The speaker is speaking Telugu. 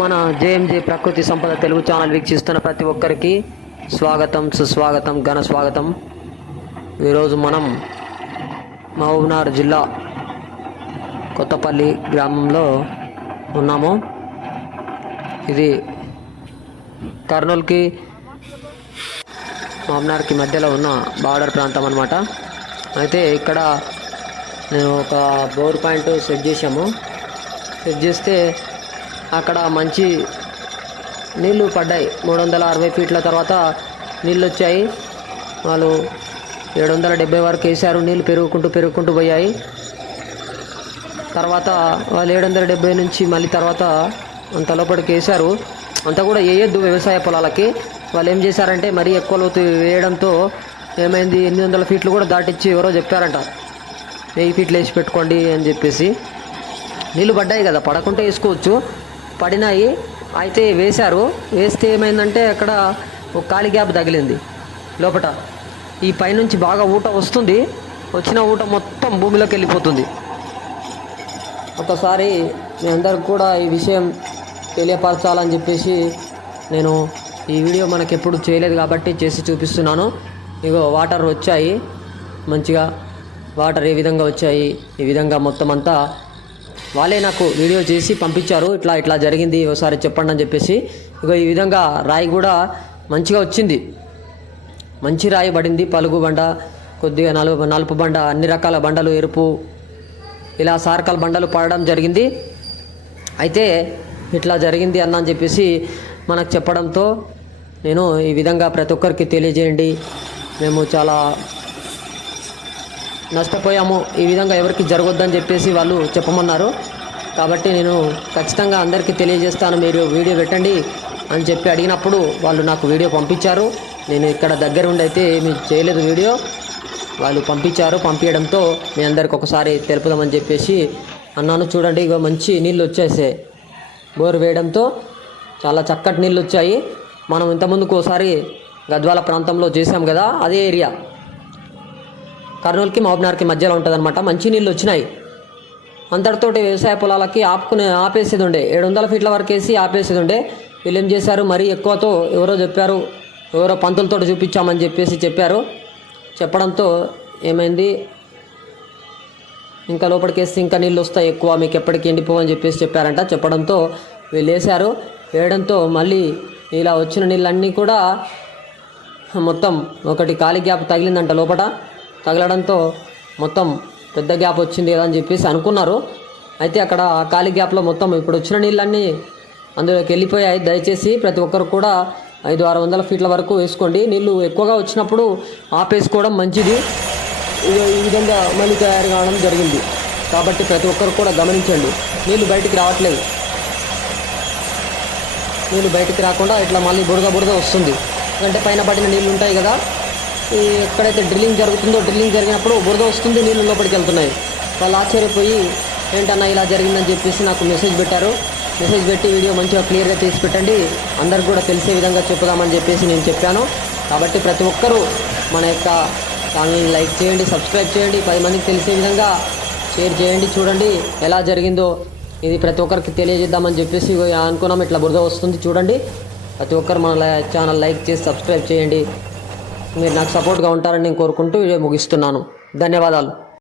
మన జేఎంజే ప్రకృతి సంపద తెలుగు ఛానల్ వీక్షిస్తున్న ప్రతి ఒక్కరికి స్వాగతం, సుస్వాగతం, ఘన స్వాగతం. ఈరోజు మనం మహబూబ్నగర్ జిల్లా కొత్తపల్లి గ్రామంలో ఉన్నాము. ఇది కర్నూలుకి మహబూబ్నగర్కి మధ్యలో ఉన్న బార్డర్ ప్రాంతం అన్నమాట. అయితే ఇక్కడ నేను ఒక బోర్ పాయింట్ సెట్ చేస్తే అక్కడ మంచి నీళ్ళు పడ్డాయి. 360 ఫీట్ల తర్వాత నీళ్ళు వచ్చాయి. వాళ్ళు 770 వరకు వేసారు. నీళ్ళు పెరుగుకుంటూ పోయాయి. తర్వాత వాళ్ళు 770 నుంచి మళ్ళీ తర్వాత అంత లోపలికి వేశారు. అంతా కూడా వేయొద్దు వ్యవసాయ పొలాలకి. వాళ్ళు ఏం చేశారంటే మరీ ఎక్కువ లోతు వేయడంతో ఏమైంది, 800 ఫీట్లు కూడా దాటిచ్చి ఎవరో చెప్పారంట 1000 ఫీట్లు వేసి పెట్టుకోండి అని చెప్పేసి. నీళ్ళు పడ్డాయి కదా, పడకుంటే వేసుకోవచ్చు, పడినాయి. అయితే వేస్తే ఏమైందంటే అక్కడ ఒక ఖాళీ గ్యాప్ తగిలింది లోపల. ఈ పైనుంచి బాగా ఊట వస్తుంది, వచ్చిన ఊట మొత్తం భూమిలోకి వెళ్ళిపోతుంది. ఒకసారి మీ అందరికి కూడా ఈ విషయం తెలియపరచాలని చెప్పేసి నేను ఈ వీడియో మనకెప్పుడు చేయలేదు కాబట్టి చేసి చూపిస్తున్నాను. ఇగో వాటర్ వచ్చాయి, మంచిగా వాటర్ ఏ విధంగా వచ్చాయి, ఈ విధంగా మొత్తం అంతా వాళ్ళే నాకు వీడియో చేసి పంపించారు. ఇట్లా జరిగింది, ఒకసారి చెప్పండి అని చెప్పేసి. ఇక ఈ విధంగా రాయి కూడా మంచిగా వచ్చింది, మంచి రాయి పడింది. పలుగు బండ, కొద్దిగా నలుపు బండ, అన్ని రకాల బండలు, ఎరుపు, ఇలా సార్కల్ బండలు పడడం జరిగింది. అయితే ఇట్లా జరిగింది అన్న అని చెప్పేసి మనకు చెప్పడంతో నేను ఈ విధంగా ప్రతి ఒక్కరికి తెలియజేయండి, మేము చాలా నష్టపోయాము, ఈ విధంగా ఎవరికి జరగొద్దని చెప్పేసి వాళ్ళు చెప్పమన్నారు. కాబట్టి నేను ఖచ్చితంగా అందరికీ తెలియజేస్తాను, మీరు వీడియో పెట్టండి అని చెప్పి అడిగినప్పుడు వాళ్ళు నాకు వీడియో పంపించారు. నేను ఇక్కడ దగ్గర ఉండి అయితే ఏమి చేయలేదు వీడియో, వాళ్ళు పంపించారు. పంపించడంతో మీ అందరికి ఒకసారి తెలుపుదామని చెప్పేసి అన్నాను. చూడండి, ఇక మంచి నీళ్ళు వచ్చేసాయి. బోరు వేయడంతో చాలా చక్కటి నీళ్ళు వచ్చాయి. మనం ఇంతకుముందుకు ఒకసారి గద్వాల ప్రాంతంలో చేసాం కదా, అదే ఏరియా కర్నూలుకి మహబూబ్నగర్కి మధ్యలో ఉంటుందన్నమాట. మంచి నీళ్ళు వచ్చినాయి. అంతటితోటి వ్యవసాయ పొలాలకి ఆపేసేది ఉండే, 700 ఫీట్ల వరకు వేసి ఆపేసేది ఉండే. వీళ్ళు ఏం చేశారు, మరీ ఎక్కువతో ఎవరో పంతులతో చూపించామని చెప్పేసి చెప్పడంతో ఏమైంది, ఇంకా లోపలికి వేస్తే ఇంకా నీళ్ళు వస్తాయి ఎక్కువ, మీకు ఎప్పటికీ ఎండిపోవని చెప్పేసి చెప్పారంట. చెప్పడంతో వీళ్ళు వేయడంతో మళ్ళీ ఇలా వచ్చిన నీళ్ళన్నీ కూడా మొత్తం ఒకటి ఖాళీ గ్యాప్ తగిలిందంట లోపల. తగలడంతో మొత్తం పెద్ద గ్యాప్ వచ్చింది కదా అని చెప్పేసి అనుకున్నారు. అయితే అక్కడ ఖాళీ గ్యాప్లో మొత్తం ఇప్పుడు వచ్చిన నీళ్ళన్నీ అందులోకి వెళ్ళిపోయాయి. దయచేసి ప్రతి ఒక్కరు కూడా 500-600 ఫీట్ల వరకు వేసుకోండి. నీళ్ళు ఎక్కువగా వచ్చినప్పుడు ఆపేసుకోవడం మంచిది. ఈ విధంగా మళ్ళీ తయారు కావడం జరిగింది. కాబట్టి ప్రతి ఒక్కరు కూడా గమనించండి. నీళ్ళు బయటికి రావట్లేదు, నీళ్ళు బయటికి రాకుండా ఇట్లా మళ్ళీ బురద వస్తుంది. ఎందుకంటే పైన పడిన నీళ్ళు ఉంటాయి కదా, ఎక్కడైతే డ్రిల్లింగ్ జరుగుతుందో డ్రిల్లింగ్ జరిగినప్పుడు బురద వస్తుంది, నీళ్ళు లోపలికి వెళ్తున్నాయి. వాళ్ళు ఆశ్చర్యపోయి ఏంటన్నా ఇలా జరిగిందని చెప్పేసి నాకు మెసేజ్ పెట్టి వీడియో మంచిగా క్లియర్గా తీసి పెట్టండి, అందరికి కూడా తెలిసే విధంగా చెప్పుదామని చెప్పేసి నేను చెప్పాను. కాబట్టి ప్రతి ఒక్కరూ మన యొక్క ఛానల్ని లైక్ చేయండి, సబ్స్క్రైబ్ చేయండి, 10 మందికి తెలిసే విధంగా షేర్ చేయండి. చూడండి ఎలా జరిగిందో, ఇది ప్రతి ఒక్కరికి తెలియజేద్దామని చెప్పేసి అనుకున్నాం. ఇట్లా బురద వస్తుంది చూడండి. ప్రతి ఒక్కరు మన ఛానల్ లైక్ చేసి సబ్స్క్రైబ్ చేయండి. మీరు నాకు సపోర్ట్గా ఉంటారని నేను కోరుకుంటూ వీడియో ముగిస్తున్నాను. ధన్యవాదాలు.